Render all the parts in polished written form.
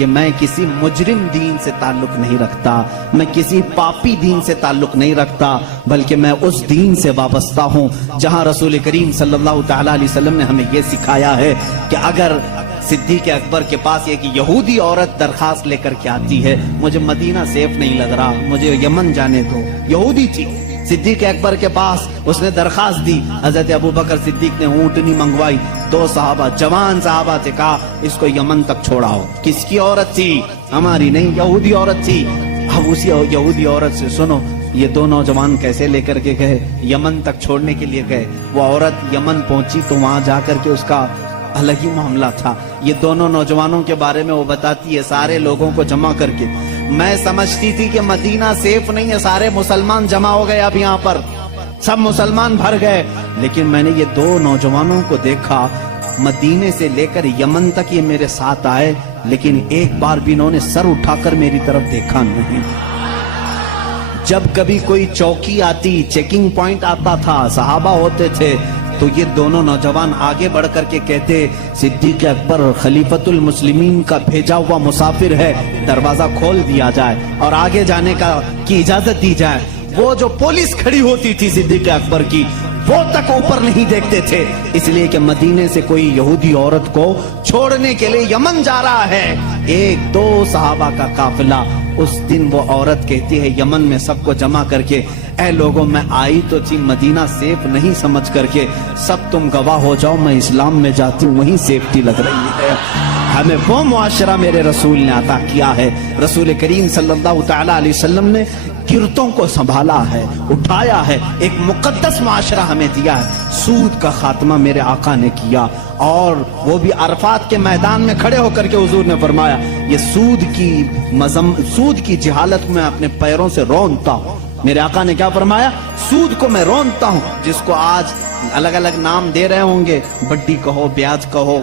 کہ میں کسی مجرم دین سے تعلق نہیں رکھتا، میں کسی پاپی دین سے تعلق نہیں رکھتا، بلکہ میں اس دین سے وابستہ ہوں جہاں رسول کریم صلی اللہ تعالیٰ علیہ وسلم نے ہمیں یہ سکھایا ہے کہ اگر صدیق اکبر کے پاس ایک یہودی عورت درخواست لے کر کے آتی ہے، مجھے مدینہ سیف نہیں لگ رہا، مجھے یمن جانے دو، یہودی تھی، صدیق اکبر کے پاس اس نے درخواست دی، حضرت ابوبکر صدیق نے اونٹنی منگوائی، 2 صحابہ جوان صحابہ سے کہا اس کو یمن تک چھوڑاؤ۔ کس کی عورت تھی؟ ہماری نہیں، یہودی عورت تھی۔ اب اسی یہودی عورت سے سنو یہ 2 نوجوان کیسے لے کر کے گئے، یمن تک چھوڑنے کے لیے گئے۔ وہ عورت یمن پہنچی تو وہاں جا کر کے اس کا الگ ہی معاملہ تھا۔ یہ دونوں نوجوانوں کے بارے میں وہ بتاتی ہے سارے لوگوں کو جمع کر کے، میں سمجھتی تھی کہ مدینہ سیف نہیں ہے، سارے مسلمان جمع ہو گئے، اب یہاں پر سب مسلمان بھر گئے، لیکن میں نے یہ 2 نوجوانوں کو دیکھا مدینے سے لے کر یمن تک یہ میرے ساتھ آئے، لیکن ایک بار بھی انہوں نے سر اٹھا کر میری طرف دیکھا نہیں۔ جب کبھی کوئی چوکی آتی، چیکنگ پوائنٹ آتا تھا، صحابہ ہوتے تھے، تو یہ دونوں نوجوان آگے بڑھ کر کے کہتے صدیق اکبر خلیفۃ المسلمین کا بھیجا ہوا مسافر ہے، دروازہ کھول دیا جائے اور آگے جانے کی اجازت دی جائے۔ وہ جو پولیس کھڑی ہوتی تھی صدیق اکبر کی، وہ تک اوپر نہیں دیکھتے تھے، اس لیے کہ مدینے سے کوئی یہودی عورت کو چھوڑنے کے لیے یمن جا رہا ہے۔ 1-2 صحابہ کا قافلہ، اس دن وہ عورت کہتی ہے یمن میں سب کو جمع کر کے، اے لوگوں میں آئی تو تھی مدینہ سیف نہیں سمجھ کر کے، سب تم گواہ ہو جاؤ میں اسلام میں جاتی ہوں وہیں سیفٹی لگ رہی ہے۔ ہمیں وہ معاشرہ میرے رسول نے عطا کیا ہے۔ رسول کریم صلی اللہ تعالیٰ علیہ وسلم نے گرتوں کو سنبھالا ہے، اٹھایا ہے، ایک مقدس معاشرہ ہمیں دیا ہے۔ سود کا خاتمہ میرے آقا نے کیا، اور وہ بھی عرفات کے میدان میں کھڑے ہو کر کے حضور نے فرمایا یہ سود کی جہالت میں اپنے پیروں سے رونتا ہوں۔ میرے آقا نے کیا فرمایا؟ سود کو میں رونتا ہوں، جس کو آج الگ الگ نام دے رہے ہوں گے، بڈی کہو، بیاج کہو،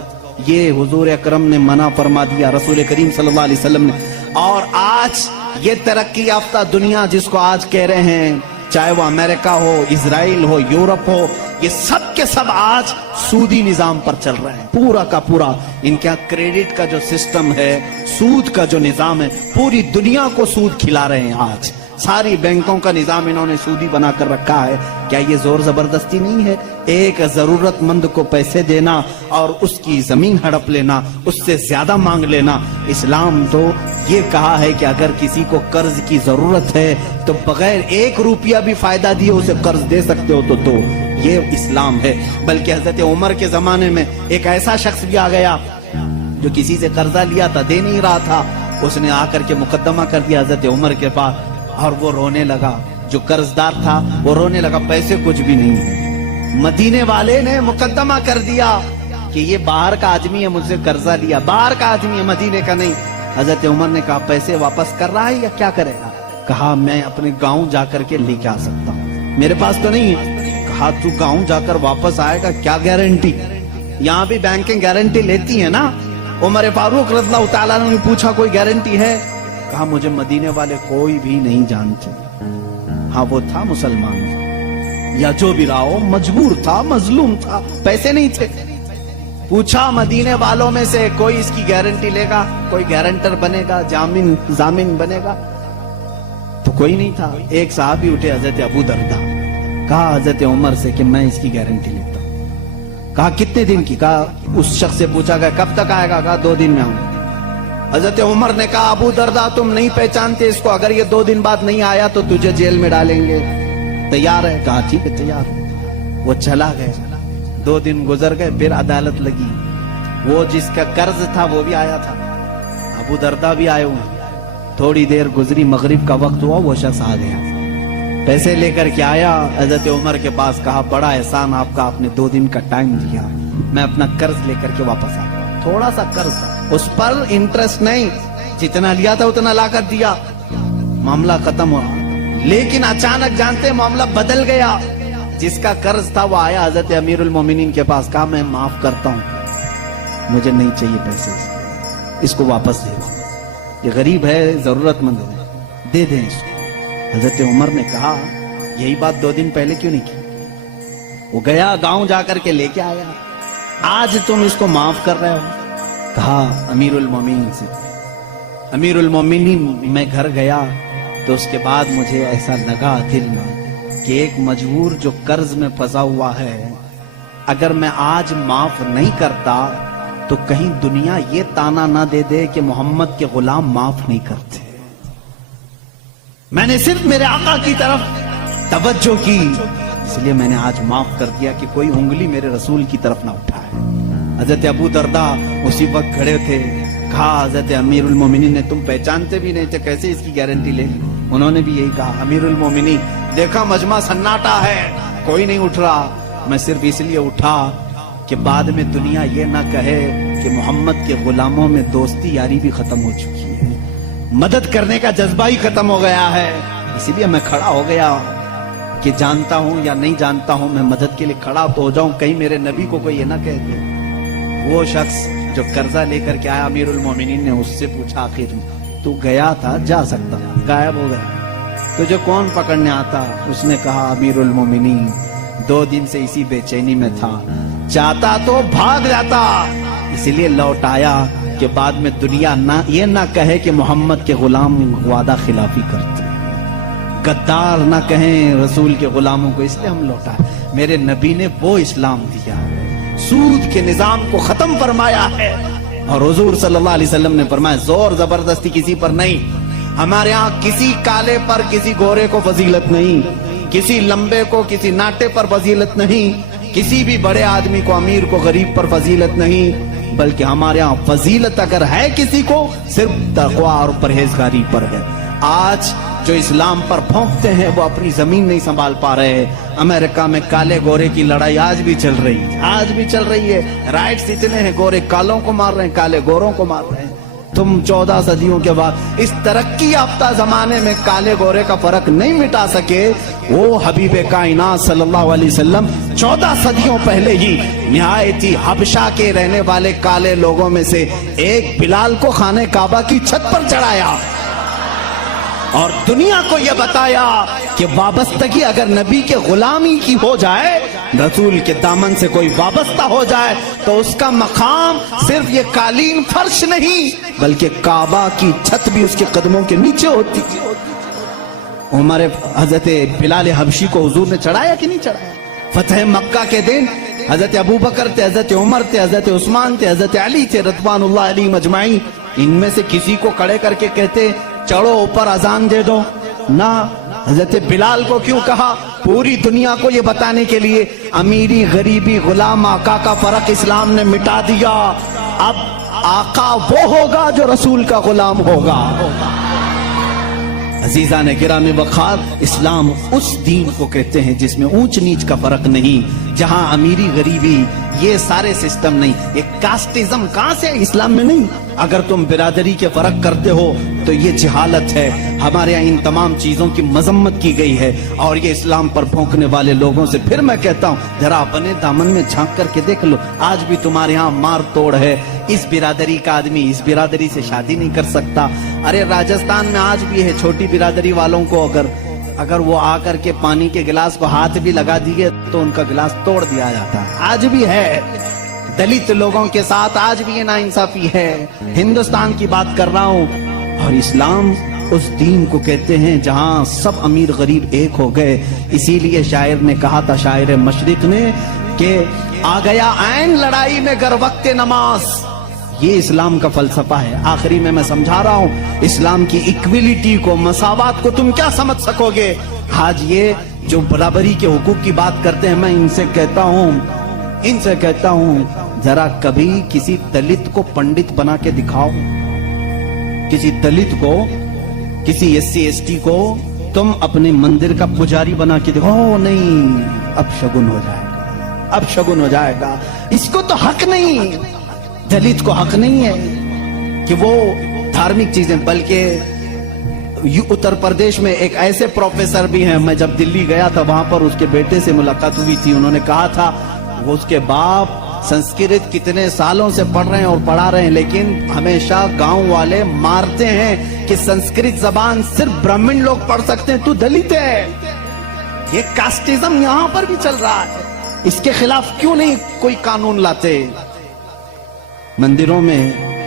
یہ حضور اکرم نے منع فرما دیا، رسول کریم صلی اللہ علیہ وسلم نے۔ اور آج یہ ترقی یافتہ دنیا جس کو آج کہہ رہے ہیں، چاہے وہ امریکہ ہو، اسرائیل ہو، یورپ ہو، یہ سب کے سب آج سودی نظام پر چل رہے ہیں، پورا کا پورا۔ ان کا کریڈٹ کا جو سسٹم ہے، سود کا جو نظام ہے، پوری دنیا کو سود کھلا رہے ہیں آج۔ ساری بینکوں کا نظام انہوں نے سودی بنا کر رکھا ہے۔ کیا یہ زور زبردستی نہیں ہے؟ ایک ضرورت مند کو پیسے دینا اور اس کی زمین ہڑپ لینا، اس سے زیادہ مانگ لینا۔ اسلام تو یہ کہا ہے کہ اگر کسی کو قرض کی ضرورت ہے تو بغیر 1 روپیہ بھی فائدہ دیے اسے قرض دے سکتے ہو، تو یہ اسلام ہے۔ بلکہ حضرت عمر کے زمانے میں ایک ایسا شخص بھی آ گیا جو کسی سے قرضہ لیا تھا، دے نہیں رہا تھا، اس نے آ کر کے مقدمہ کر دیا حضرت عمر کے پاس، اور وہ رونے لگا، جو قرض دار تھا وہ رونے لگا، پیسے کچھ بھی نہیں۔ مدینے والے نے مقدمہ کر دیا کہ یہ باہر کا آدمی ہے، مجھ سے قرضہ لیا، باہر کا آدمی ہے، مدینے کا نہیں۔ حضرت عمر نے کہا پیسے واپس کر رہا ہے یا کیا کرے گا؟ کہا میں اپنے گاؤں جا کر کے لے کے آ سکتا ہوں، میرے پاس تو نہیں ہے۔ کہا تو گاؤں جا کر واپس آئے گا، کیا گارنٹی؟ یہاں بھی بینکنگ گارنٹی لیتی ہے نا۔ عمر فاروق رضی اللہ تعالیٰ نے پوچھا کوئی گارنٹی ہے؟ کہا مجھے مدینے والے کوئی بھی نہیں جانتے۔ ہاں وہ تھا مسلمان، یا جو بھی رہا ہو، مجبور تھا، مظلوم تھا، پیسے نہیں تھے۔ پوچھا مدینے والوں میں سے کوئی اس کی گارنٹی لے گا، کوئی گارنٹر بنے گا، ضامن بنے گا؟ تو کوئی نہیں تھا۔ ایک صحابی اٹھے حضرت ابو دردہ، کہا حضرت عمر سے کہ میں اس کی گارنٹی لیتا ہوں۔ کہا کتنے دن کی؟ کہا اس شخص سے پوچھا گیا کب تک آئے گا؟ کہا 2 دن میں آؤں گا۔ حضرت عمر نے کہا ابو دردہ تم نہیں پہچانتے اس کو، اگر یہ 2 دن بعد نہیں آیا تو تجھے جیل میں ڈالیں گے، تیار ہے؟ کہا ٹھیک ہے تیار ہے۔ وہ چلا گیا، 2 دن گزر گئے، پھر عدالت لگی، وہ جس کا قرض تھا وہ بھی آیا تھا، ابو دردہ بھی آئے ہوئے۔ تھوڑی دیر گزری، مغرب کا وقت ہوا، وہ شخص آ گیا، پیسے لے کر کے آیا حضرت عمر کے پاس، کہا بڑا احسان آپ کا، آپ نے 2 دن کا ٹائم دیا، میں اپنا قرض لے کر کے واپس آ گیا۔ تھوڑا سا قرض تھا، اس پر انٹرسٹ نہیں، جتنا لیا تھا اتنا لا کر دیا، معاملہ ختم ہوا۔ لیکن اچانک جانتے معاملہ بدل گیا، جس کا قرض تھا وہ آیا حضرت امیر المومنین کے پاس، کہا میں معاف کرتا ہوں، مجھے نہیں چاہیے پیسے، اس کو واپس دے دو، یہ غریب ہے، ضرورت مند ہے، دے دیں اس کو۔ حضرت عمر نے کہا یہی بات 2 دن پہلے کیوں نہیں کی؟ وہ گیا گاؤں جا کر کے لے کے آیا، آج تم اس کو معاف کر رہے ہو؟ کہا امیر المومنین سے امیر المومنین میں گھر گیا تو اس کے بعد مجھے ایسا لگا دل میں کہ ایک مجبور جو قرض میں پھنسا ہوا ہے، اگر میں آج معاف نہیں کرتا تو کہیں دنیا یہ تانا نہ دے دے کہ محمد کے غلام معاف نہیں کرتے۔ میں نے صرف میرے آقا کی طرف توجہ کی، اس لیے میں نے آج معاف کر دیا کہ کوئی انگلی میرے رسول کی طرف نہ اٹھائے۔ حضرت ابو دردہ اسی وقت کھڑے تھے، کہا حضرت امیر المومنین نے تم پہچانتے بھی نہیں تھے، کیسے اس کی گارنٹی لے؟ انہوں نے بھی یہی کہا، امیر المومنین دیکھا مجمع سناٹا ہے، کوئی نہیں اٹھ رہا، میں صرف اس لیے اٹھا کہ بعد میں دنیا یہ نہ کہے کہ محمد کے غلاموں میں دوستی یاری بھی ختم ہو چکی ہے، مدد کرنے کا جذبہ ہی ختم ہو گیا ہے، اسی لیے میں کھڑا ہو گیا کہ جانتا ہوں یا نہیں جانتا ہوں میں مدد کے لیے کھڑا تو ہو جاؤں، کہیں میرے نبی کو کوئی یہ نہ کہہ دے۔ وہ شخص جو قرضہ لے کر کے آیا، امیر المومنین نے اس سے پوچھا، آخر تو گیا تھا، جا سکتا تھا، غائب ہو گیا، تجھے کون پکڑنے آتا؟ اس نے کہا، امیر المومنین 2 دن سے اسی بے چینی میں تھا، چاہتا تو بھاگ جاتا، اسی لیے لوٹ آیا کہ بعد میں دنیا یہ نہ کہے کہ محمد کے غلام وعدہ خلافی کرتے، غدار نہ کہیں رسول کے غلاموں کو، اس لیے ہم لوٹا۔ میرے نبی نے وہ اسلام دیا، سود کے نظام کو ختم فرمایا ہے، اور حضور صلی اللہ علیہ وسلم نے فرمایا زور زبردستی کسی پر نہیں، ہمارے ہاں کسی کالے پر کسی گورے کو فضیلت نہیں، کسی لمبے کو کسی ناٹے پر فضیلت نہیں، کسی بھی بڑے آدمی کو امیر کو غریب پر فضیلت نہیں، بلکہ ہمارے ہاں فضیلت اگر ہے کسی کو صرف تقویٰ اور پرہیزگاری پر ہے۔ آج جو اسلام پر پھونکتے ہیں وہ اپنی زمین نہیں سنبھال پا رہے ہیں۔ امریکہ میں کالے گورے کی لڑائی آج بھی چل رہی ہے، آج بھی چل رہی ہے، رائٹس اتنے ہیں، گورے کالوں کو مار رہے ہیں، کالے گوروں کو مار رہے ہیں۔ تم 14 صدیوں کے بعد اس ترقی یافتہ زمانے میں کالے گورے کا فرق نہیں مٹا سکے، وہ حبیب کائنات صلی اللہ علیہ وسلم 14 صدیوں پہلے ہی نہایتی حبشہ کے رہنے والے کالے لوگوں میں سے ایک بلال کو خانہ کعبہ کی چھت پر چڑھایا اور دنیا کو یہ بتایا کہ وابستگی اگر نبی کے غلامی کی ہو جائے، رسول کے دامن سے کوئی وابستہ ہو جائے تو اس کا مقام صرف یہ قالین فرش نہیں بلکہ کعبہ کی چھت بھی اس کے قدموں کے نیچے ہوتی۔ ہمارے حضرت بلال حبشی کو حضور نے چڑھایا کہ نہیں چڑھایا؟ فتح مکہ کے دن حضرت ابو بکر تھے، حضرت عمر تھے، حضرت عثمان تھے، حضرت علی تھے رضوان اللہ علیہ مجمعین، ان میں سے کسی کو کھڑے کر کے کہتے چڑھو اوپر اذان دے دو؟ نہ، حضرت بلال کو کیوں کہا؟ پوری دنیا کو یہ بتانے کے لیے امیری غریبی غلام آقا کا فرق اسلام نے مٹا دیا، اب آقا وہ ہوگا جو رسول کا غلام ہوگا۔ عزیزان گرامی وقار، اسلام اس دین کو کہتے ہیں جس میں اونچ نیچ کا فرق نہیں، جہاں امیری غریبی یہ سارے سسٹم نہیں، یہ کاسٹزم کہاں سے اسلام میں نہیں۔ اگر تم برادری کے فرق کرتے ہو تو یہ جہالت ہے، ہمارے یہاں ان تمام چیزوں کی مذمت کی گئی ہے، اور یہ اسلام پر پھونکنے والے لوگوں سے پھر میں کہتا ہوں ذرا اپنے دامن میں جھانک کر کے دیکھ لو، آج بھی تمہارے ہاں مار توڑ ہے، اس برادری کا آدمی اس برادری سے شادی نہیں کر سکتا۔ ارے راجستھان میں آج بھی ہے، چھوٹی برادری والوں کو اگر وہ آ کر کے پانی کے گلاس کو ہاتھ بھی لگا دیے تو ان کا گلاس توڑ دیا جاتا ہے، آج بھی ہے۔ دلت لوگوں کے ساتھ آج بھی یہ ناانصافی ہے۔ ہندوستان کی بات کر رہا ہوں، اور اسلام اس دین کو کہتے ہیں جہاں سب امیر غریب ایک ہو گئے۔ اسی لیے شاعر نے کہا تھا، شاعر مشرق نے، کہ آ گیا عین لڑائی میں گر وقت نماز، یہ اسلام کا فلسفہ ہے۔ آخری میں سمجھا رہا ہوں، اسلام کی ایکویلٹی کو، مساوات کو تم کیا سمجھ سکو گے؟ آج یہ جو برابری کے حقوق کی بات کرتے ہیں، میں ان سے کہتا ہوں ذرا کبھی کسی دلت کو پنڈت بنا کے دکھاؤ، کسی دلت کو، کسی ایس سی ایس ٹی کو تم اپنے مندر کا پجاری بنا کے دکھاؤ، نہیں، اب شگن ہو جائے گا، اب شگن ہو جائے گا۔ اس کو تو حق نہیں، دلت کو حق نہیں ہے کہ وہ دھارمک چیزیں، بلکہ اتر پردیش میں ایک ایسے پروفیسر بھی ہیں، میں جب دلی گیا تھا وہاں پر اس کے بیٹے سے ملاقات ہوئی تھی، انہوں نے کہا تھا وہ اس کے باپ سنسکرت کتنے سالوں سے پڑھ رہے ہیں اور پڑھا رہے ہیں، لیکن ہمیشہ گاؤں والے مارتے ہیں کہ سنسکرت زبان صرف برہمن لوگ پڑھ سکتے ہیں، تو دلت ہے۔ یہ کاسٹزم یہاں پر بھی چل رہا ہے، اس کے خلاف کیوں نہیں کوئی قانون لاتے؟ مندروں میں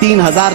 3000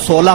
16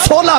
16